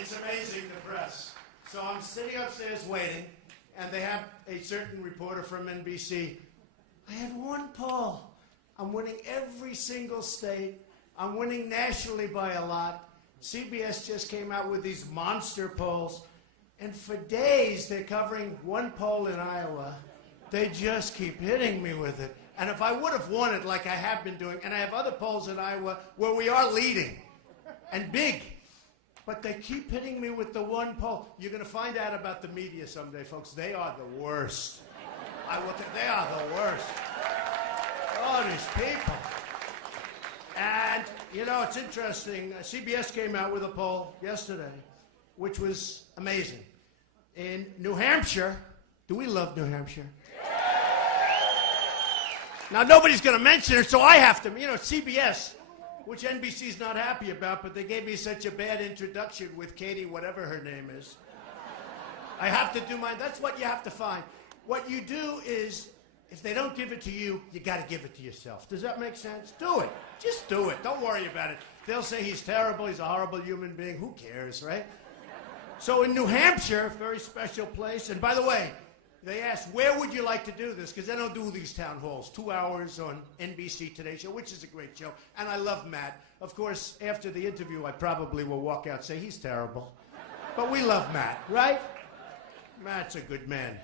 It's amazing, the press. So I'm sitting upstairs waiting, and they have a certain reporter from NBC. I had one poll. I'm winning every single state. I'm winning nationally by a lot. CBS just came out with these monster polls. And for days, they're covering one poll in Iowa. They just keep hitting me with it. And if I would have won it like I have been doing, and I have other polls in Iowa where we are leading, and big, but they keep hitting me with the one poll. You're going to find out about the media someday, folks. They are the worst. I will tell you, they are the worst. Oh, these people. And, you know, it's interesting. CBS came out with a poll yesterday, which was amazing. In New Hampshire, do we love New Hampshire? Now, nobody's going to mention it, so I have to. You know, CBS, which NBC's not happy about, but they gave me such a bad introduction with Katie, whatever her name is. I have to do mine. That's what you have to find. What you do is, if they don't give it to you, you got to give it to yourself. Does that make sense? Do it. Just do it. Don't worry about it. They'll say he's terrible, he's a horrible human being. Who cares, right? So in New Hampshire, very special place, and by the way, they asked, where would you like to do this? Because they don't do these town halls. 2 hours on NBC Today Show, which is a great show. And I love Matt. Of course, after the interview, I probably will walk out and say, he's terrible. But we love Matt, right? Matt's a good man.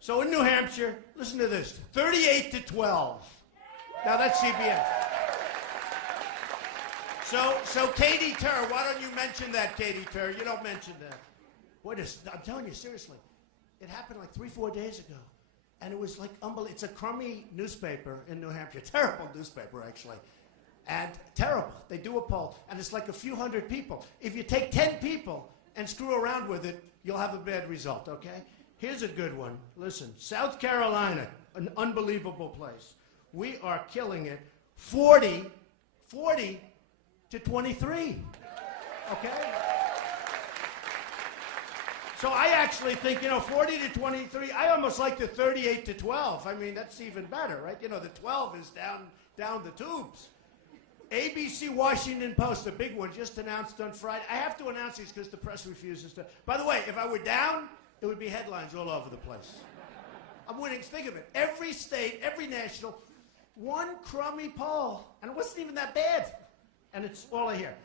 So in New Hampshire, listen to this, 38-12. Now that's CBS. So Katie Tur, why don't you mention that, Katie Tur? You don't mention that. What is, I'm telling you, seriously. It happened like 3-4 days ago. And it was like unbelievable. It's a crummy newspaper in New Hampshire. Terrible newspaper, actually. And terrible. They do a poll. And it's like a few hundred people. If you take 10 people and screw around with it, you'll have a bad result, okay? Here's a good one. Listen, South Carolina, an unbelievable place. We are killing it. 40 to 23, okay? So I actually think, you know, 40 to 23, I almost like the 38 to 12. I mean, that's even better, right? You know, the 12 is down the tubes. ABC Washington Post, a big one, just announced on Friday. I have to announce these because the press refuses to. By the way, if I were down, it would be headlines all over the place. I'm winning. Think of it. Every state, every national, one crummy poll. And it wasn't even that bad. And it's all I hear.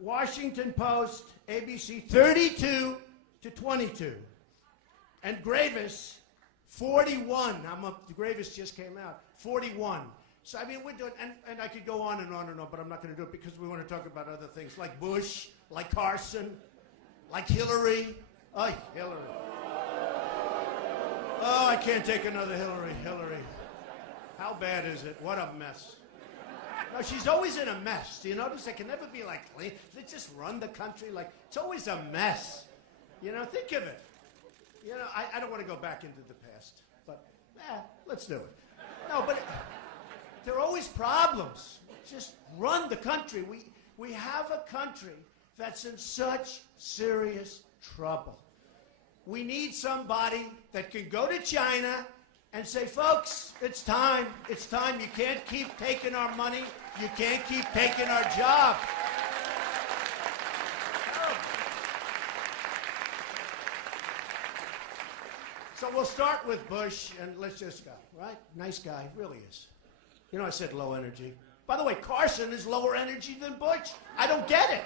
Washington Post, ABC, 32 to 22. And Gravis, 41. Gravis just came out. 41. So, I mean, we're doing, and I could go on and on and on, but I'm not going to do it because we want to talk about other things like Bush, like Carson, like Hillary. Oh, Hillary. Oh, I can't take another Hillary. How bad is it? What a mess. No, she's always in a mess. Do you notice? They can never be like clean. They just run the country like, it's always a mess. You know, think of it. You know, I don't want to go back into the past, but let's do it. No, but there are always problems. Just run the country. We have a country that's in such serious trouble. We need somebody that can go to China and say, folks, it's time. It's time. You can't keep taking our money. You can't keep taking our job. So we'll start with Bush, and let's just go, right? Nice guy, really is. You know, I said low energy. By the way, Carson is lower energy than Bush. I don't get it.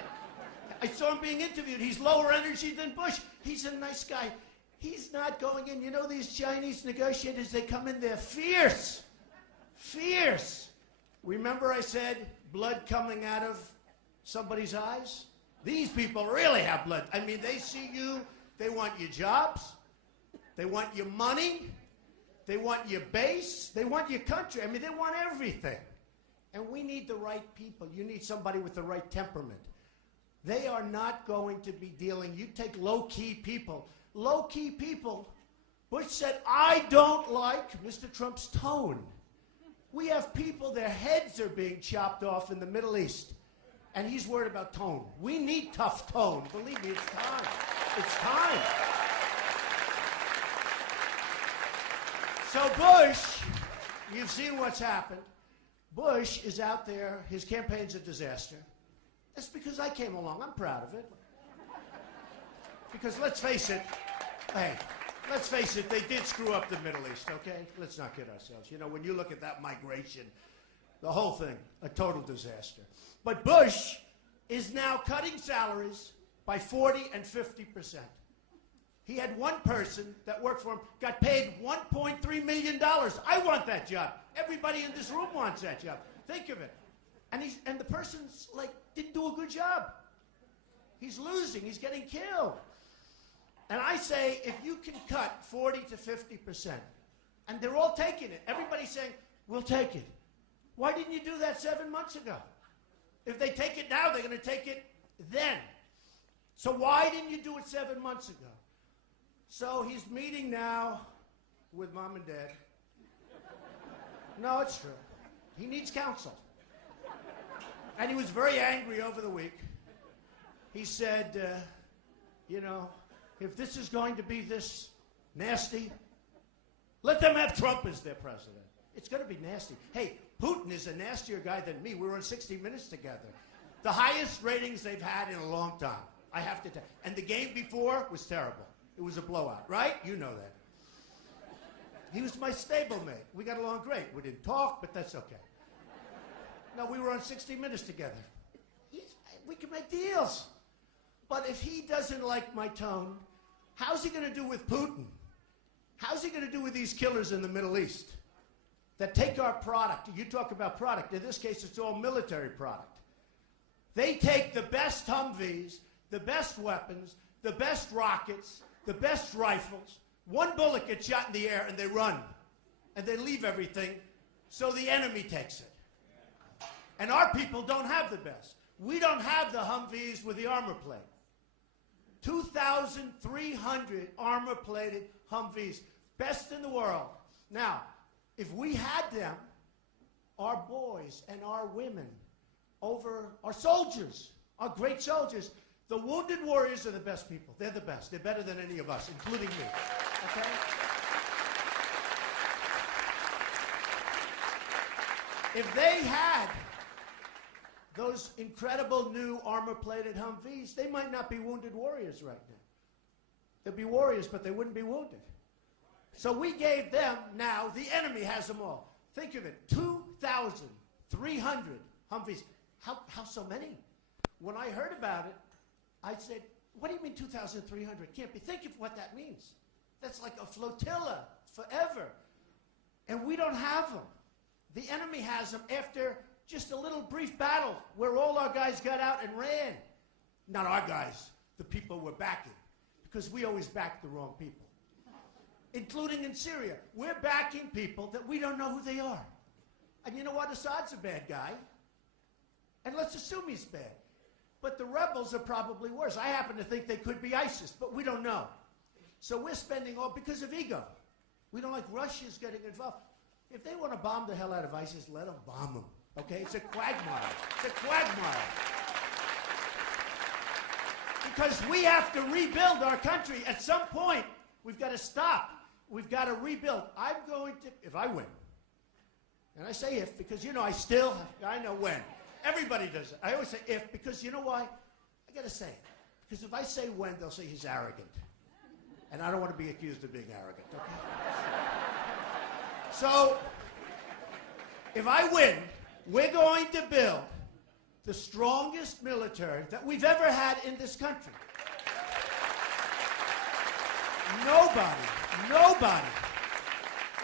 I saw him being interviewed. He's lower energy than Bush. He's a nice guy. He's not going in. You know these Chinese negotiators, they come in there fierce. Fierce. Remember I said blood coming out of somebody's eyes? These people really have blood. I mean, they see you. They want your jobs. They want your money. They want your base. They want your country. I mean, they want everything. And we need the right people. You need somebody with the right temperament. They are not going to be dealing. You take low-key people. Low-key people. Bush said, I don't like Mr. Trump's tone. We have people, their heads are being chopped off in the Middle East. And he's worried about tone. We need tough tone. Believe me, it's time. It's time. So Bush, you've seen what's happened. Bush is out there. His campaign's a disaster. That's because I came along. I'm proud of it. Because let's face it, hey, let's face it, they did screw up the Middle East, okay? Let's not kid ourselves. You know, when you look at that migration, the whole thing, a total disaster. But Bush is now cutting salaries by 40 and 50%. He had one person that worked for him, got paid $1.3 million. I want that job. Everybody in this room wants that job. Think of it. And the person's like, didn't do a good job. He's losing. He's getting killed. And I say, if you can cut 40 to 50%, and they're all taking it, everybody's saying, we'll take it. Why didn't you do that 7 months ago? If they take it now, they're going to take it then. So why didn't you do it 7 months ago? So he's meeting now with mom and dad. No, it's true. He needs counsel. And he was very angry over the week. He said, you know, if this is going to be this nasty, let them have Trump as their president. It's going to be nasty. Hey, Putin is a nastier guy than me. We were on 60 Minutes together. The highest ratings they've had in a long time, I have to tell you. And the game before was terrible. It was a blowout, right? You know that. He was my stablemate. We got along great. We didn't talk, but that's okay. No, we were on 60 Minutes together. We can make deals. But if he doesn't like my tone, how's he going to do with Putin? How's he going to do with these killers in the Middle East that take our product? You talk about product. In this case, it's all military product. They take the best Humvees, the best weapons, the best rockets, the best rifles. One bullet gets shot in the air, and they run. And they leave everything, so the enemy takes it. And our people don't have the best. We don't have the Humvees with the armor plate. 2,300 armor-plated Humvees. Best in the world. Now, if we had them, our boys and our women, our soldiers, our great soldiers, the wounded warriors are the best people. They're the best. They're better than any of us, including me. Okay? If they had those incredible new armor-plated Humvees, they might not be wounded warriors right now. They'd be warriors, but they wouldn't be wounded. So we gave them, now the enemy has them all. Think of it, 2,300 Humvees. How so many? When I heard about it, I said, what do you mean 2,300? Can't be. Think of what that means. That's like a flotilla forever. And we don't have them. The enemy has them after just a little brief battle where all our guys got out and ran. Not our guys, the people we're backing, because we always back the wrong people, including in Syria. We're backing people that we don't know who they are. And you know what? Assad's a bad guy. And let's assume he's bad. But the rebels are probably worse. I happen to think they could be ISIS, but we don't know. So we're spending all because of ego. We don't like Russia's getting involved. If they want to bomb the hell out of ISIS, let them bomb them. Okay? It's a quagmire. It's a quagmire. Because we have to rebuild our country. At some point, we've got to stop. We've got to rebuild. I'm going to, if I win, and I say if, because, you know, I know when. Everybody does it. I always say if, because you know why? I got to say it. Because if I say when, they'll say he's arrogant. And I don't want to be accused of being arrogant, okay? So, if I win, we're going to build the strongest military that we've ever had in this country. Nobody.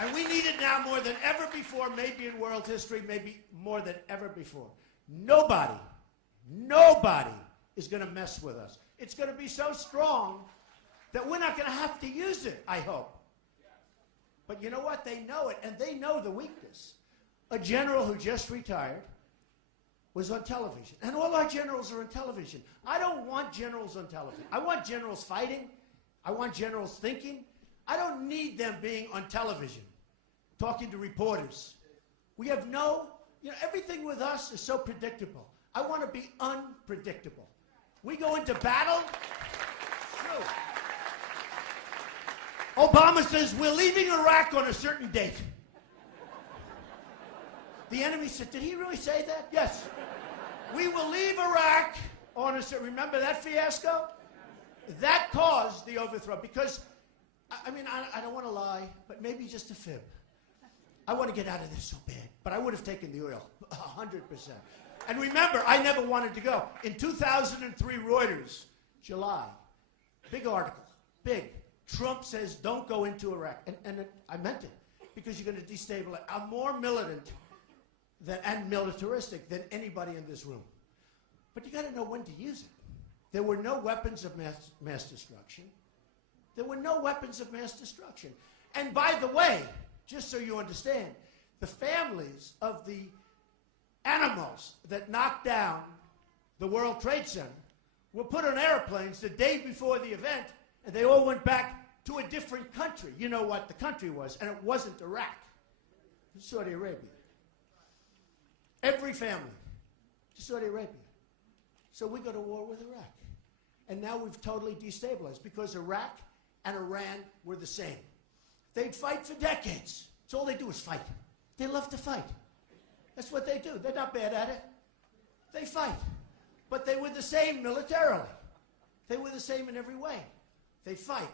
And we need it now more than ever before, maybe in world history, maybe more than ever before. Nobody is going to mess with us. It's going to be so strong that we're not going to have to use it, I hope. But you know what? They know it, and they know the weakness. A general who just retired was on television, and all our generals are on television. I don't want generals on television. I want generals fighting. I want generals thinking. I don't need them being on television, talking to reporters. We have everything with us is so predictable. I want to be unpredictable. We go into battle. True. Obama says, we're leaving Iraq on a certain date. The enemy said, did he really say that? Yes. We will leave Iraq on a certain, remember that fiasco? That caused the overthrow because, I mean, I don't want to lie, but maybe just a fib. I want to get out of this so bad, but I would have taken the oil, 100%. And remember, I never wanted to go. In 2003, Reuters, July, big article, big. Trump says, don't go into Iraq. And I meant it, because you're going to destabilize. I'm more militant and militaristic than anybody in this room. But you got to know when to use it. There were no weapons of mass destruction. There were no weapons of mass destruction. And by the way, just so you understand, the families of the animals that knocked down the World Trade Center were put on airplanes the day before the event, and they all went back to a different country. You know what the country was, and it wasn't Iraq. It was Saudi Arabia. Every family to Saudi Arabia. So we go to war with Iraq. And now we've totally destabilized because Iraq and Iran were the same. They'd fight for decades. That's all they do is fight. They love to fight. That's what they do. They're not bad at it. They fight. But they were the same militarily. They were the same in every way. They fight.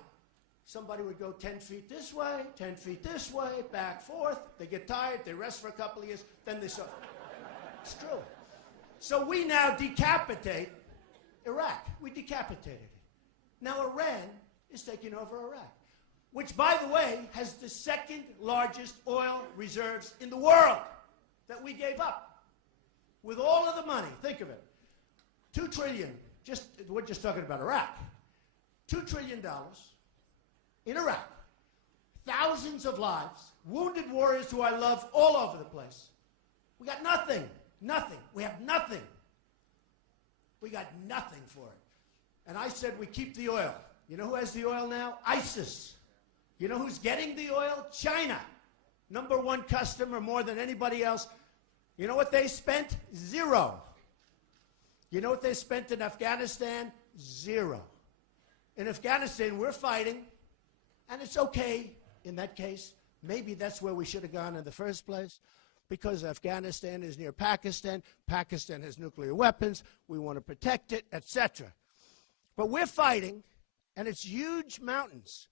Somebody would go 10 feet this way, 10 feet this way, back, forth. They get tired. They rest for a couple of years. Then they suffer. It's true. So we now decapitate Iraq. We decapitated it. Now Iran is taking over Iraq, which, by the way, has the second largest oil reserves in the world that we gave up. With all of the money, think of it, $2 trillion, we're just talking about Iraq, $2 trillion in Iraq, thousands of lives, wounded warriors who I love all over the place. We got nothing, nothing. We have nothing. We got nothing for it. And I said we keep the oil. You know who has the oil now? ISIS. You know who's getting the oil? China. #1 customer, more than anybody else. You know what they spent? $0. You know what they spent in Afghanistan? $0. In Afghanistan, we're fighting, and it's okay in that case. Maybe that's where we should have gone in the first place, because Afghanistan is near Pakistan. Pakistan has nuclear weapons. We want to protect it, etc. But we're fighting, and it's huge mountains.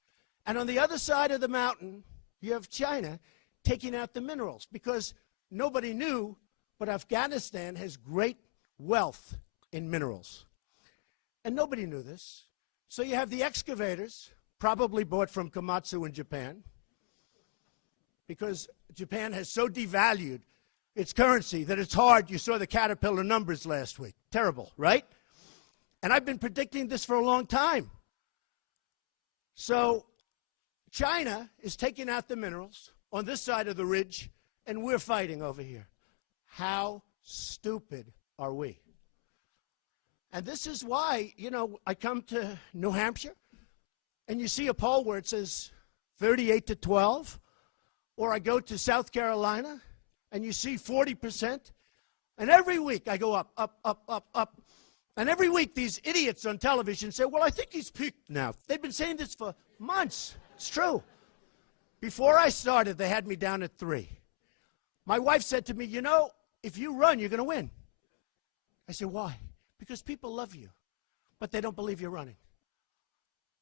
And on the other side of the mountain, you have China taking out the minerals, because nobody knew, but Afghanistan has great wealth in minerals. And nobody knew this. So you have the excavators, probably bought from Komatsu in Japan, because Japan has so devalued its currency that it's hard. You saw the Caterpillar numbers last week. Terrible, right? And I've been predicting this for a long time. So China is taking out the minerals on this side of the ridge, and we're fighting over here. How stupid are we? And this is why, you know, I come to New Hampshire, and you see a poll where it says 38-12, or I go to South Carolina, and you see 40%, and every week I go up, up, up, up, up. And every week these idiots on television say, well, I think he's peaked now. They've been saying this for months. It's true. Before I started, they had me down at 3. My wife said to me, you know, if you run, you're going to win. I said, why? Because people love you, but they don't believe you're running.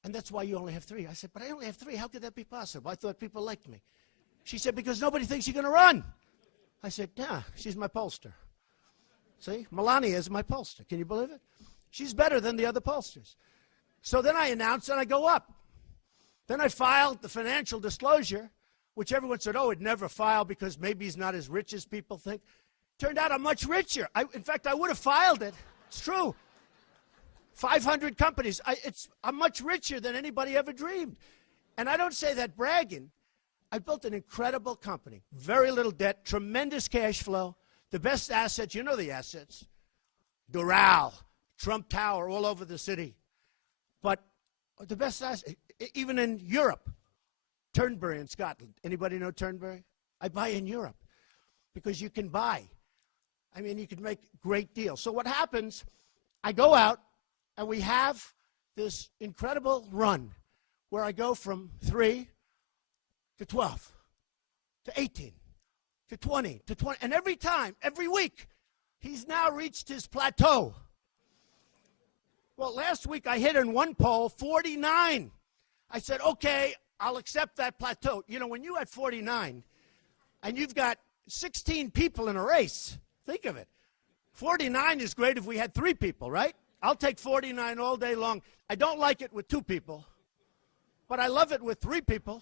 And that's why you only have 3. I said, but I only have 3. How could that be possible? I thought people liked me. She said, because nobody thinks you're going to run. I said, yeah, she's my pollster. See, Melania is my pollster. Can you believe it? She's better than the other pollsters. So then I announced and I go up. Then I filed the financial disclosure, which everyone said, oh, it'd never file because maybe he's not as rich as people think. Turned out I'm much richer. In fact, I would have filed it. It's true. 500 companies. I'm much richer than anybody ever dreamed. And I don't say that bragging. I built an incredible company. Very little debt, tremendous cash flow, the best assets. You know the assets. Doral, Trump Tower, all over the city. But the best assets, even in Europe, Turnberry in Scotland. Anybody know Turnberry? I buy in Europe because you can buy. I mean, you can make great deals. So what happens, I go out, and we have this incredible run where I go from 3 to 12 to 18 to 20 to 20. And every time, every week, he's now reached his plateau. Well, last week I hit in one poll 49. I said, okay, I'll accept that plateau. You know, when you had 49 and you've got 16 people in a race, think of it. 49 is great if we had 3 people, right? I'll take 49 all day long. I don't like it with 2 people, but I love it with 3 people.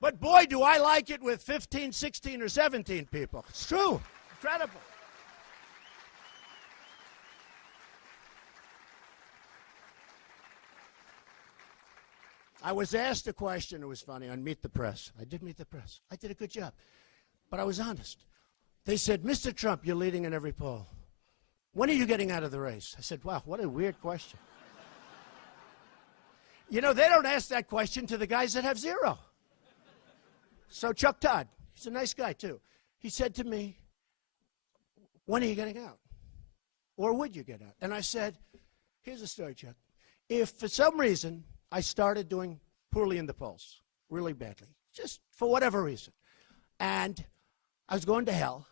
But boy, do I like it with 15, 16, or 17 people. It's true. Incredible. I was asked a question, it was funny, on Meet the Press. I did Meet the Press. I did a good job. But I was honest. They said, Mr. Trump, you're leading in every poll. When are you getting out of the race? I said, wow, what a weird question. You know, they don't ask that question to the guys that have 0. So Chuck Todd, he's a nice guy too. He said to me, when are you getting out? Or would you get out? And I said, here's the story, Chuck. If for some reason I started doing poorly in the polls, really badly, just for whatever reason, and I was going to hell,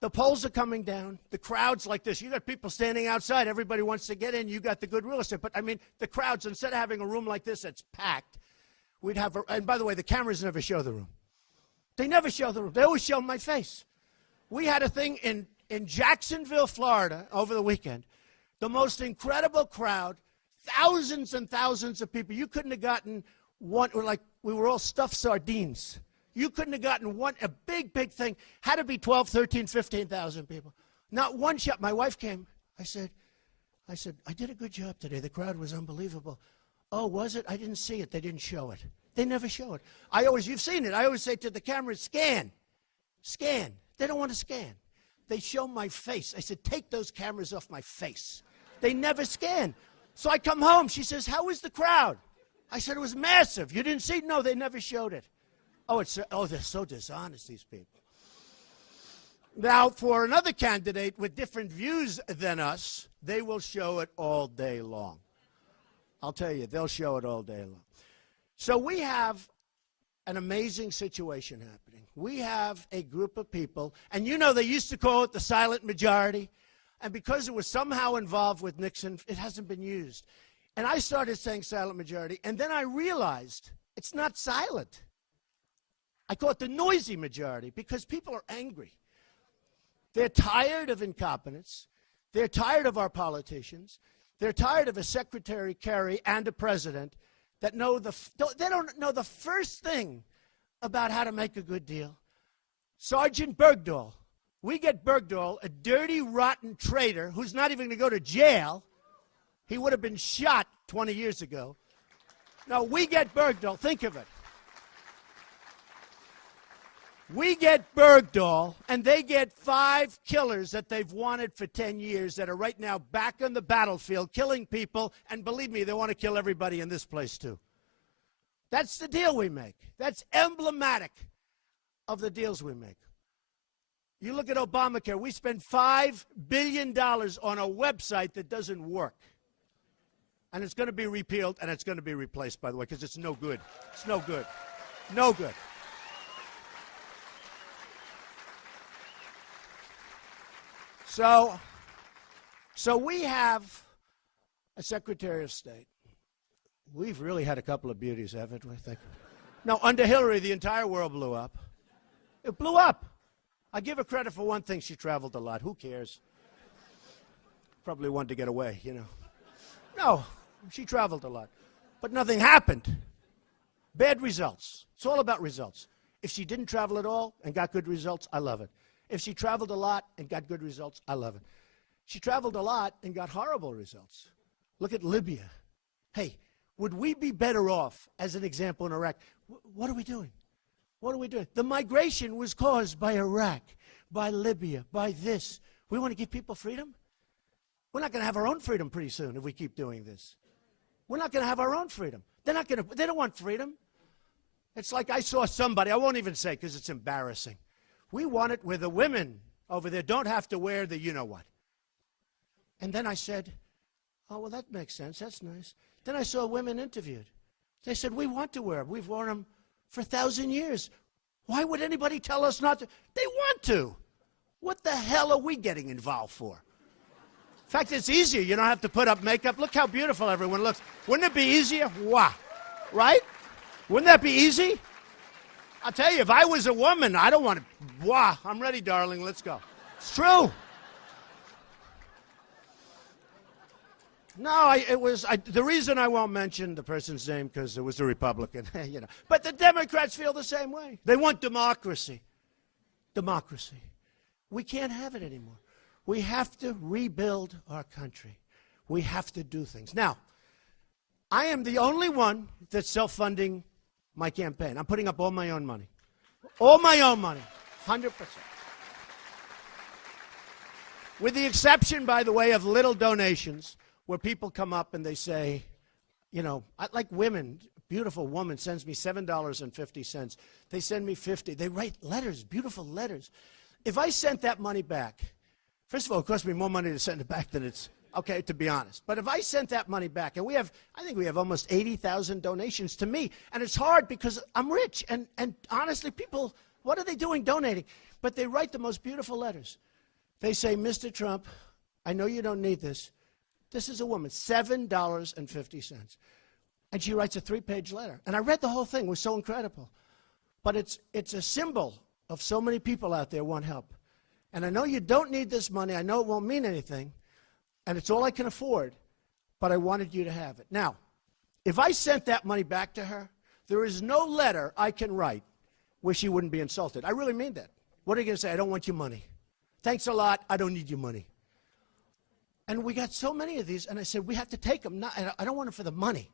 the polls are coming down, the crowd's like this. You got people standing outside, everybody wants to get in, you got the good real estate. But I mean, the crowds, instead of having a room like this that's packed, we'd have, and by the way, the cameras never show the room. They never show the room. They always show my face. We had a thing in Jacksonville, Florida, over the weekend. The most incredible crowd, thousands and thousands of people. You couldn't have gotten one, or like we were all stuffed sardines. You couldn't have gotten one, a big, big thing. Had to be 12, 13, 15,000 people. Not one shot. My wife came. I said, I did a good job today. The crowd was unbelievable. Oh, was it? I didn't see it. They didn't show it. They never show it. You've seen it. I always say to the camera, scan. Scan. They don't want to scan. They show my face. I said, take those cameras off my face. They never scan. So I come home. She says, how was the crowd? I said, it was massive. You didn't see it? No, they never showed it. They're so dishonest, these people. Now, for another candidate with different views than us, they will show it all day long. I'll tell you, they'll show it all day long. So we have an amazing situation happening. We have a group of people, and you know they used to call it the silent majority, and because it was somehow involved with Nixon, it hasn't been used. And I started saying silent majority, and then I realized it's not silent. I call it the noisy majority because people are angry. They're tired of incompetence. They're tired of our politicians. They're tired of a Secretary Kerry and a president that they don't know the first thing about how to make a good deal. Sergeant Bergdahl. We get Bergdahl, a dirty, rotten traitor who's not even going to go to jail. He would have been shot 20 years ago. No, we get Bergdahl. Think of it. We get Bergdahl, and they get 5 killers that they've wanted for 10 years that are right now back on the battlefield killing people, and believe me, they want to kill everybody in this place too. That's the deal we make. That's emblematic of the deals we make. You look at Obamacare, we spend $5 billion on a website that doesn't work. And it's going to be repealed, and it's going to be replaced, by the way, because it's no good. It's no good. No good. So we have a Secretary of State. We've really had a couple of beauties, haven't we? No, under Hillary, the entire world blew up. It blew up. I give her credit for one thing. She traveled a lot. Who cares? Probably wanted to get away, you know. No, she traveled a lot. But nothing happened. Bad results. It's all about results. If she didn't travel at all and got good results, I love it. If she traveled a lot and got good results, I love it. She traveled a lot and got horrible results. Look at Libya. Hey, would we be better off, as an example, in Iraq? What are we doing? What are we doing? The migration was caused by Iraq, by Libya, by this. We want to give people freedom? We're not going to have our own freedom pretty soon if we keep doing this. We're not going to have our own freedom. They don't want freedom. It's like I saw somebody, I won't even say because it's embarrassing. We want it where the women over there don't have to wear the you-know-what. And then I said, oh, well, that makes sense. That's nice. Then I saw women interviewed. They said, we want to wear them. We've worn them for 1,000 years. Why would anybody tell us not to? They want to. What the hell are we getting involved for? In fact, it's easier. You don't have to put up makeup. Look how beautiful everyone looks. Wouldn't it be easier? Wow. Right? Wouldn't that be easy? I'll tell you, if I was a woman, I don't want to. Wow. I'm ready, darling. Let's go. It's true. No, the reason I won't mention the person's name because it was a Republican, you know. But the Democrats feel the same way. They want democracy. Democracy. We can't have it anymore. We have to rebuild our country. We have to do things. Now, I am the only one that's self-funding my campaign. I'm putting up all my own money. All my own money. 100%. With the exception, by the way, of little donations where people come up and they say, you know, like women, beautiful woman sends me $7.50. They send me 50. They write letters, beautiful letters. If I sent that money back, first of all, it cost me more money to send it back than it's, okay, to be honest. But if I sent that money back, and I think we have almost 80,000 donations to me, and it's hard because I'm rich, and honestly, people, what are they doing donating? But they write the most beautiful letters. They say, Mr. Trump, I know you don't need this. This is a woman, $7.50. And she writes a 3-page letter. And I read the whole thing. It was so incredible. But it's a symbol of so many people out there want help. And I know you don't need this money. I know it won't mean anything. And it's all I can afford. But I wanted you to have it. Now, if I sent that money back to her, there is no letter I can write where she wouldn't be insulted. I really mean that. What are you going to say? I don't want your money. Thanks a lot. I don't need your money. And we got so many of these, and I said, we have to take them. I don't want them for the money.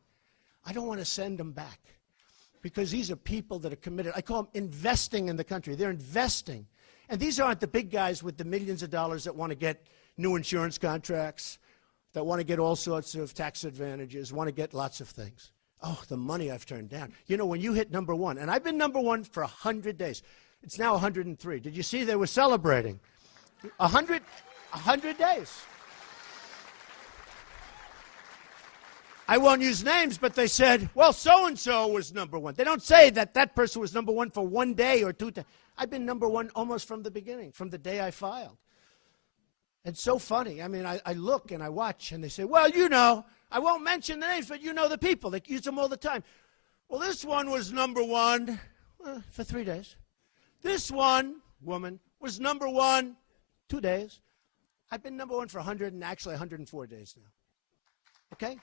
I don't want to send them back because these are people that are committed. I call them investing in the country. They're investing. And these aren't the big guys with the millions of dollars that want to get new insurance contracts, that want to get all sorts of tax advantages, want to get lots of things. Oh, the money I've turned down. You know, when you hit number one, and I've been number one for 100 days. It's now 103. Did you see they were celebrating? 100 days. I won't use names, but they said, well, so-and-so was number one. They don't say that that person was number one for 1 day or 2 days. I've been number one almost from the beginning, from the day I filed. It's so funny. I mean, I look and I watch, and they say, well, you know, I won't mention the names, but you know the people. They use them all the time. Well, this one was number one for 3 days. This one, woman, was number one 2 days. I've been number one for 100 and actually 104 days now. Okay?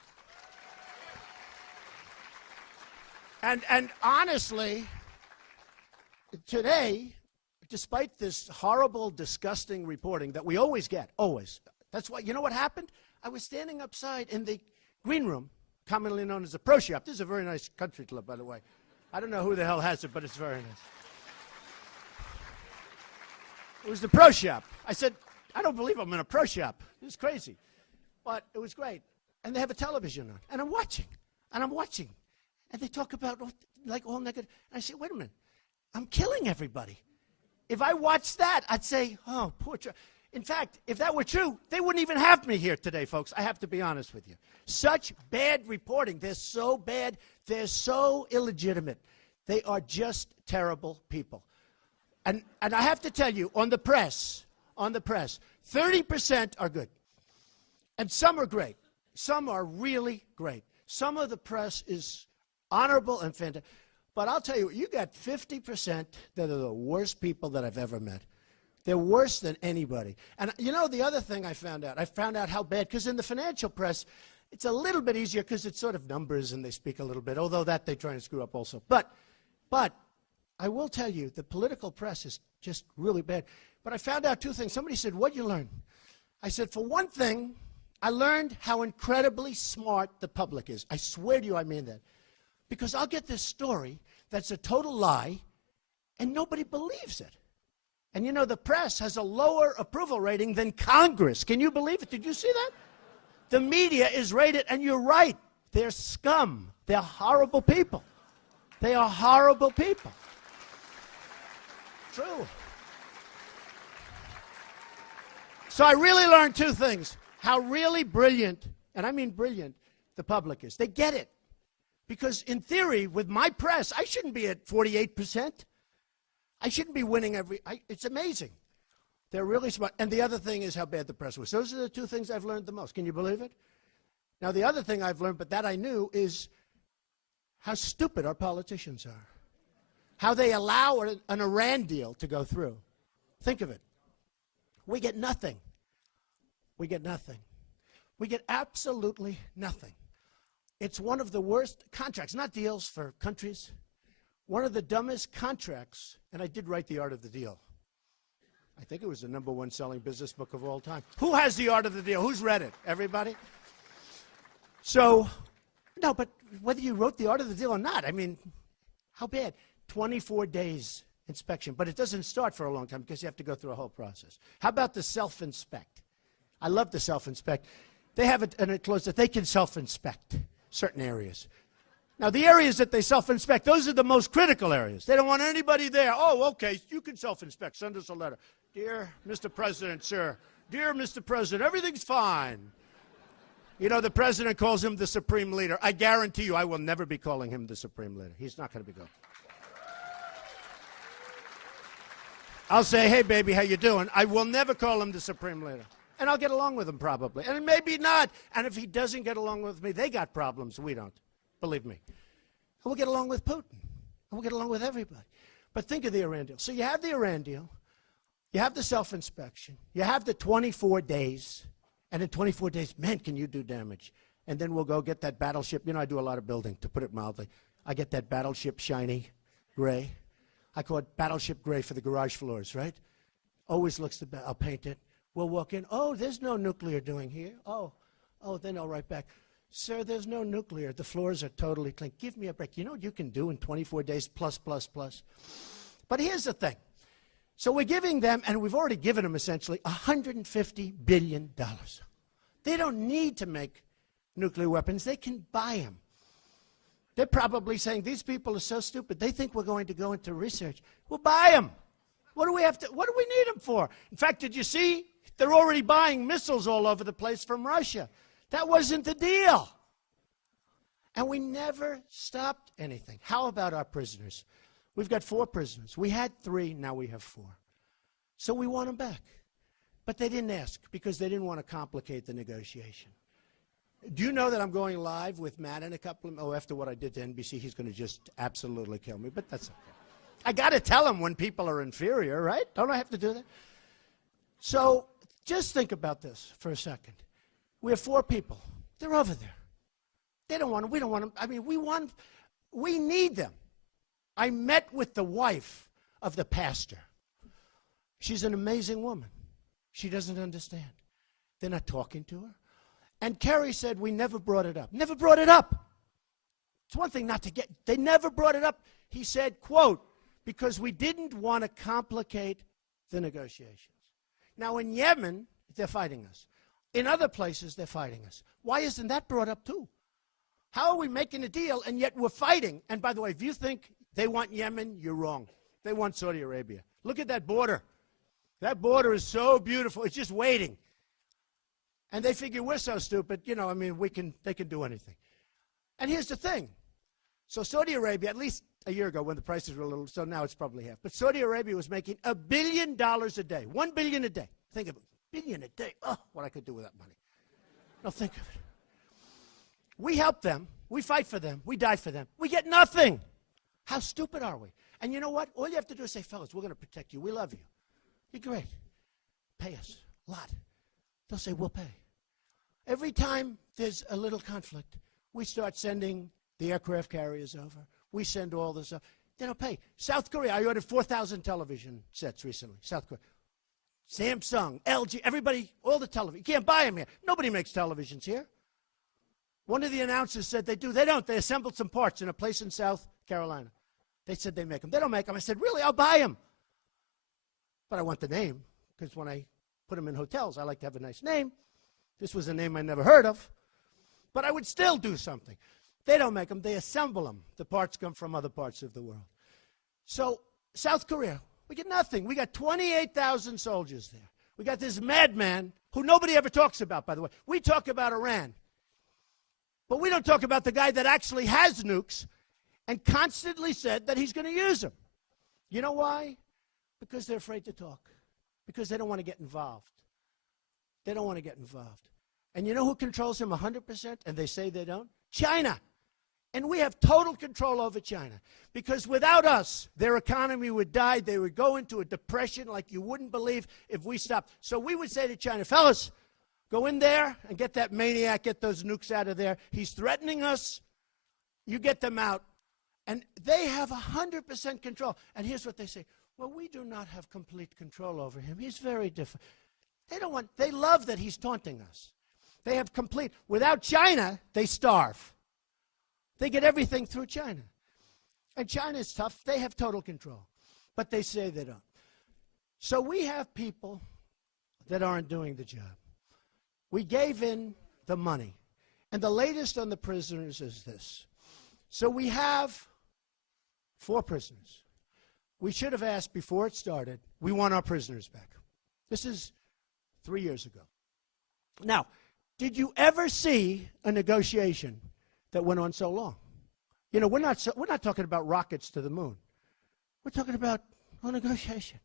And honestly, today, despite this horrible, disgusting reporting that we always get, always, that's why, you know what happened? I was standing outside in the green room, commonly known as the Pro Shop. This is a very nice country club, by the way. I don't know who the hell has it, but it's very nice. It was the Pro Shop. I said, I don't believe I'm in a Pro Shop. It's crazy. But it was great. And they have a television on. And I'm watching. And I'm watching. And they talk about, like, all negative. And I say, wait a minute. I'm killing everybody. If I watched that, I'd say, oh, poor Trump. In fact, if that were true, they wouldn't even have me here today, folks. I have to be honest with you. Such bad reporting. They're so bad. They're so illegitimate. They are just terrible people. And I have to tell you, on the press, 30% are good. And some are great. Some are really great. Some of the press is honorable and fantastic. But I'll tell you, you got 50% that are the worst people that I've ever met. They're worse than anybody. And you know the other thing I found out how bad, because in the financial press, it's a little bit easier because it's sort of numbers and they speak a little bit, although that they try and screw up also. But I will tell you, the political press is just really bad. But I found out 2 things. Somebody said, what'd you learn? I said, for one thing, I learned how incredibly smart the public is. I swear to you I mean that. Because I'll get this story that's a total lie, and nobody believes it. And you know, the press has a lower approval rating than Congress. Can you believe it? Did you see that? The media is rated, and you're right. They're scum. They're horrible people. They are horrible people. True. So I really learned 2 things. How really brilliant, and I mean brilliant, the public is. They get it. Because in theory, with my press, I shouldn't be at 48%. I shouldn't be winning it's amazing. They're really smart. And the other thing is how bad the press was. Those are the two things I've learned the most. Can you believe it? Now, the other thing I've learned, but that I knew, is how stupid our politicians are. How they allow an Iran deal to go through. Think of it. We get nothing. We get nothing. We get absolutely nothing. It's one of the worst contracts, not deals for countries, one of the dumbest contracts, and I did write The Art of the Deal. I think it was the #1 selling business book of all time. Who has The Art of the Deal? Who's read it? Everybody? So, no, but whether you wrote The Art of the Deal or not, I mean, how bad? 24 days inspection, but it doesn't start for a long time because you have to go through a whole process. How about the self-inspect? I love the self-inspect. They have a clause that they can self-inspect certain areas. Now, the areas that they self-inspect, those are the most critical areas. They don't want anybody there. Oh, okay, you can self-inspect. Send us a letter. Dear Mr. President, sir. Dear Mr. President, everything's fine. You know, the president calls him the supreme leader. I guarantee you I will never be calling him the supreme leader. He's not going to be good. I'll say, hey, baby, how you doing? I will never call him the supreme leader. And I'll get along with him probably. And maybe not. And if he doesn't get along with me, they got problems. We don't. Believe me. And we'll get along with Putin. And we'll get along with everybody. But think of the Iran deal. So you have the Iran deal. You have the self-inspection. You have the 24 days. And in 24 days, man, can you do damage. And then we'll go get that battleship. You know, I do a lot of building, to put it mildly. I get that battleship shiny gray. I call it battleship gray for the garage floors, right? Always looks the best. I'll paint it. We'll walk in. Oh, there's no nuclear doing here. Oh, then I'll write back. Sir, there's no nuclear. The floors are totally clean. Give me a break. You know what you can do in 24 days plus, plus, plus? But here's the thing. So we're giving them, and we've already given them essentially $150 billion. They don't need to make nuclear weapons. They can buy them. They're probably saying, these people are so stupid. They think we're going to go into research. We'll buy them. What do we need them for? In fact, did you see? They're already buying missiles all over the place from Russia. That wasn't the deal. And we never stopped anything. How about our prisoners? We've got 4 prisoners. We had 3, now we have 4. So we want them back. But they didn't ask because they didn't want to complicate the negotiation. Do you know that I'm going live with Matt in a couple of, after what I did to NBC, he's going to just absolutely kill me, but that's okay. I got to tell him when people are inferior, right? Don't I have to do that? So just think about this for a second. We have 4 people. They're over there. They don't want them. We don't want them. I mean, we need them. I met with the wife of the pastor. She's an amazing woman. She doesn't understand. They're not talking to her. And Kerry said, we never brought it up. Never brought it up. It's one thing not to get. They never brought it up. He said, quote, because we didn't want to complicate the negotiations. Now, in Yemen, they're fighting us. In other places, they're fighting us. Why isn't that brought up, too? How are we making a deal, and yet we're fighting? And by the way, if you think they want Yemen, you're wrong. They want Saudi Arabia. Look at that border. That border is so beautiful. It's just waiting. And they figure we're so stupid, you know, I mean, they can do anything. And here's the thing. So Saudi Arabia, at least a year ago when the prices were a little, so now it's probably half. But Saudi Arabia was making $1 billion a day. $1 billion a day. Think of it. $1 billion a day. Oh, what I could do with that money. Now think of it. We help them. We fight for them. We die for them. We get nothing. How stupid are we? And you know what? All you have to do is say, fellas, we're going to protect you. We love you. You're great. Pay us a lot. They'll say, we'll pay. Every time there's a little conflict, we start sending the aircraft carriers over. We send all this stuff. They don't pay. South Korea, I ordered 4,000 television sets recently. South Korea. Samsung, LG, everybody, all the television. You can't buy them here. Nobody makes televisions here. One of the announcers said they do. They don't. They assembled some parts in a place in South Carolina. They said they make them. They don't make them. I said, really? I'll buy them. But I want the name, because when I put them in hotels, I like to have a nice name. This was a name I never heard of. But I would still do something. They don't make them. They assemble them. The parts come from other parts of the world. So South Korea, we get nothing. We got 28,000 soldiers there. We got this madman who nobody ever talks about, by the way. We talk about Iran. But we don't talk about the guy that actually has nukes and constantly said that he's going to use them. You know why? Because they're afraid to talk. Because they don't want to get involved. They don't want to get involved. And you know who controls them 100%? And they say they don't? China. And we have total control over China. Because without us, their economy would die. They would go into a depression like you wouldn't believe if we stopped. So we would say to China, fellas, go in there and get that maniac, get those nukes out of there. He's threatening us. You get them out. And they have 100% control. And here's what they say. Well, we do not have complete control over him. He's very different. They love that he's taunting us. They have complete, without China, they starve. They get everything through China. And China's tough. They have total control. But they say they don't. So we have people that aren't doing the job. We gave in the money. And the latest on the prisoners is this. So we have 4 prisoners. We should have asked before it started, we want our prisoners back. This is 3 years ago. Now, did you ever see a negotiation that went on so long? You know, we're not talking about rockets to the moon. We're talking about a negotiation.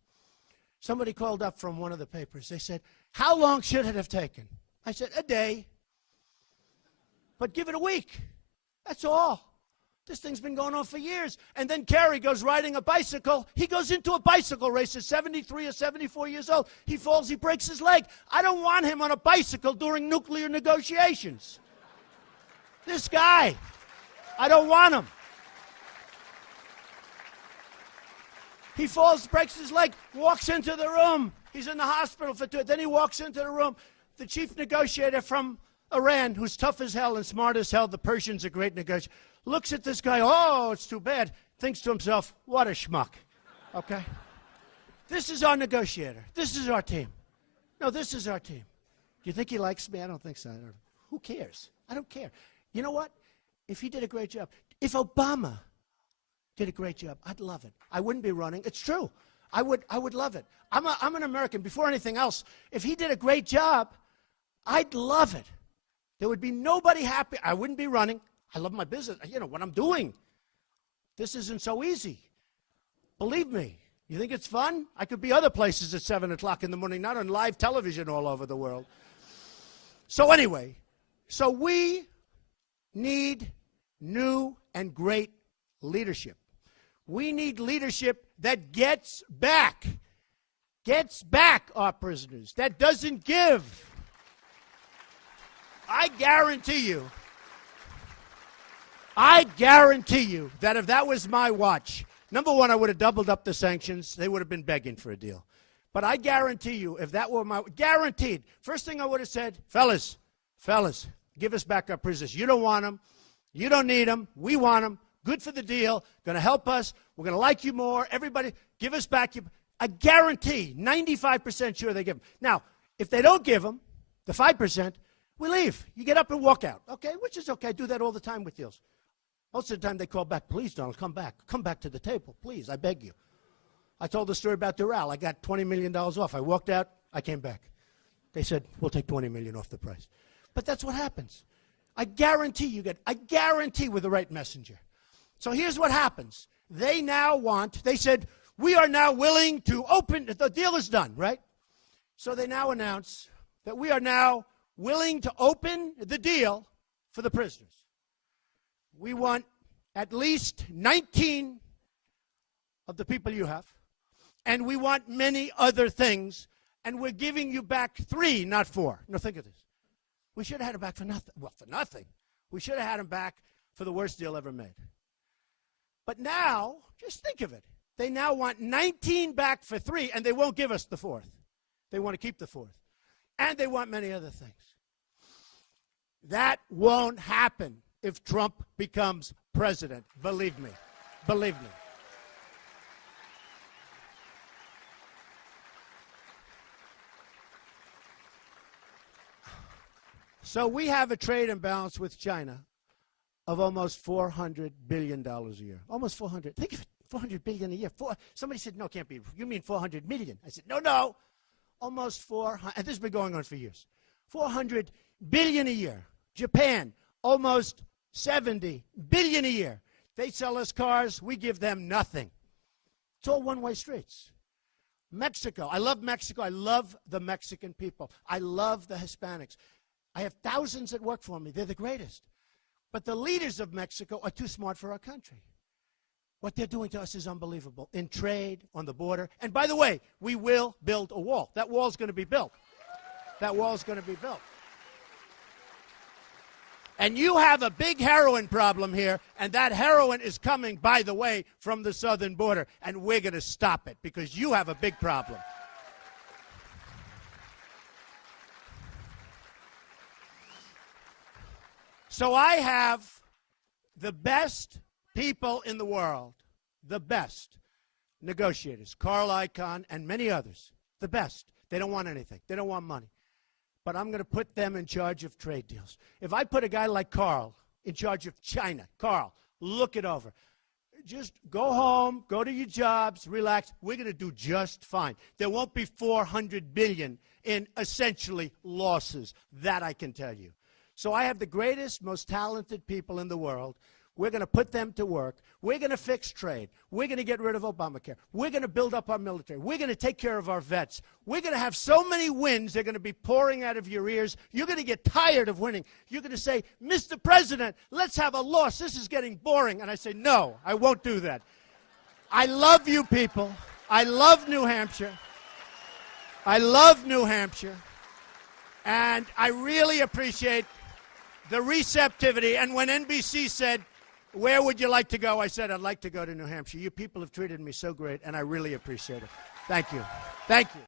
Somebody called up from one of the papers. They said, how long should it have taken? I said, a day. But give it a week. That's all. This thing's been going on for years. And then Kerry goes riding a bicycle. He goes into a bicycle race at 73 or 74 years old. He falls, he breaks his leg. I don't want him on a bicycle during nuclear negotiations. This guy, I don't want him. He falls, breaks his leg, walks into the room. He's in the hospital for 2 days. Then he walks into the room. The chief negotiator from Iran, who's tough as hell and smart as hell, the Persian's a great negotiator, looks at this guy, oh, it's too bad, thinks to himself, what a schmuck, okay? This is our negotiator. This is our team. No, this is our team. Do you think he likes me? I don't think so. Who cares? I don't care. You know what? If he did a great job, if Obama did a great job, I'd love it. I wouldn't be running. It's true. I would love it. I'm an American. Before anything else, if he did a great job, I'd love it. There would be nobody happy. I wouldn't be running. I love my business. You know what I'm doing. This isn't so easy. Believe me. You think it's fun? I could be other places at 7 o'clock in the morning, not on live television all over the world. So anyway, so we need new and great leadership. We need leadership that gets back our prisoners, that doesn't give. I guarantee you that if that was my watch, number one, I would have doubled up the sanctions. They would have been begging for a deal. But I guarantee you, if that were guaranteed, first thing I would have said, fellas, give us back our prisoners. You don't want them. You don't need them. We want them. Good for the deal. Going to help us. We're going to like you more. Everybody, give us back. I guarantee, 95% sure they give them. Now, if they don't give them, the 5%, we leave. You get up and walk out. Okay, which is okay. I do that all the time with deals. Most of the time they call back, please, Donald, come back. Come back to the table, please, I beg you. I told the story about Doral. I got $20 million off. I walked out. I came back. They said, we'll take $20 million off the price. But that's what happens. I guarantee with the right messenger. So here's what happens. They said, we are now willing to open, the deal is done, right? So they now announce that we are now willing to open the deal for the prisoners. We want at least 19 of the people you have, and we want many other things, and we're giving you back 3, not 4. Now think of this. We should have had them back for nothing. Well, for nothing. We should have had them back for the worst deal ever made. But now, just think of it. They now want 19 back for 3, and they won't give us the 4th. They want to keep the 4th. And they want many other things. That won't happen if Trump becomes president. Believe me. Believe me. So we have a trade imbalance with China of almost $400 billion a year. Almost 400. Think of it, $400 billion a year. Somebody said, no, it can't be. You mean 400 million. I said, no. Almost 400. And this has been going on for years. 400 billion a year. Japan, almost 70 billion a year. They sell us cars. We give them nothing. It's all one-way streets. Mexico. I love Mexico. I love the Mexican people. I love the Hispanics. I have thousands that work for me. They're the greatest. But the leaders of Mexico are too smart for our country. What they're doing to us is unbelievable. In trade, on the border. And by the way, we will build a wall. That wall's going to be built. That wall's going to be built. And you have a big heroin problem here, and that heroin is coming, by the way, from the southern border. And we're going to stop it because you have a big problem. So I have the best people in the world, the best negotiators, Carl Icahn and many others, the best. They don't want anything. They don't want money. But I'm going to put them in charge of trade deals. If I put a guy like Carl in charge of China, Carl, look it over. Just go home, go to your jobs, relax. We're going to do just fine. There won't be $400 billion in essentially losses. That I can tell you. So I have the greatest, most talented people in the world. We're going to put them to work. We're going to fix trade. We're going to get rid of Obamacare. We're going to build up our military. We're going to take care of our vets. We're going to have so many wins, they're going to be pouring out of your ears. You're going to get tired of winning. You're going to say, Mr. President, let's have a loss. This is getting boring. And I say, no, I won't do that. I love you people. I love New Hampshire. I love New Hampshire. And I really appreciate the receptivity. And when NBC said, where would you like to go? I said, I'd like to go to New Hampshire. You people have treated me so great, and I really appreciate it. Thank you. Thank you.